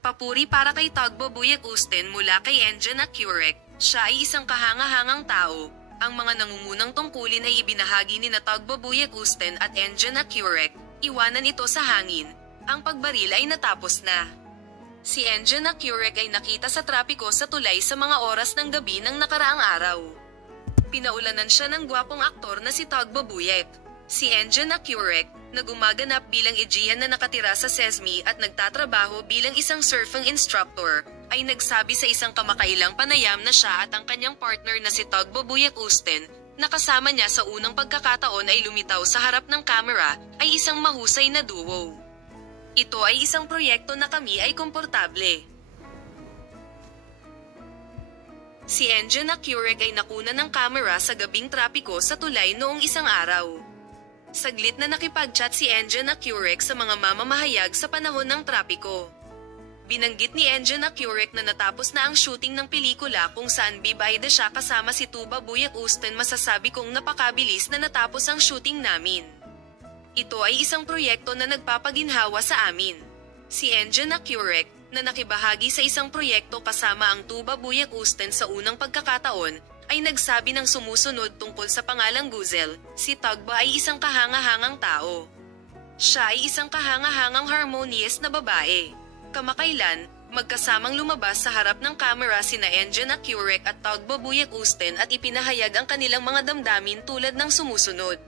Papuri para kay Tugbo Buyek Usten mula kay Engine Accurek. Siya ay isang kahanga-hangang tao. Ang mga nangungunang tungkulin ay ibinahagi ni na Tugbo Buyek Usten at Engine Accurek. Iwanan ito sa hangin. Ang pagbaril ay natapos na. Si Engine Accurek ay nakita sa trapiko sa tulay sa mga oras ng gabi ng nakaraang araw. Pinaulanan siya ng gwapong aktor na si Tugbo Buyek. Si Engine Accurek, na gumaganap bilang Aegean na nakatira sa Sesame at nagtatrabaho bilang isang surfing instructor, ay nagsabi sa isang kamakailang panayam na siya at ang kanyang partner na si Tugbo Buyek Usten, na kasama niya sa unang pagkakataon ay lumitaw sa harap ng kamera, ay isang mahusay na duo. Ito ay isang proyekto na kami ay komportable. Si Engine Accurek ay nakuna ng kamera sa gabing trapiko sa tulay noong isang araw. Saglit na nakipag-chat si Engine Accurek sa mga mamamahayag sa panahon ng trapiko. Binanggit ni Engine Accurek na natapos na ang shooting ng pelikula kung saan bibida siya kasama si Tugbo Buyek Usten. Masasabi kong napakabilis na natapos ang shooting namin. Ito ay isang proyekto na nagpapaginhawa sa amin. Si Engine Accurek, na nakibahagi sa isang proyekto kasama ang Tugbo Buyek Usten sa unang pagkakataon, ay nagsabi ng sumusunod tungkol sa pangalang Guzel. Si Tugbo ay isang kahanga-hangang tao. Siya ay isang kahanga-hangang harmonious na babae. Kamakailan, magkasamang lumabas sa harap ng kamera sina Engine Accurek at Tugbo Buyek Usten at ipinahayag ang kanilang mga damdamin tulad ng sumusunod.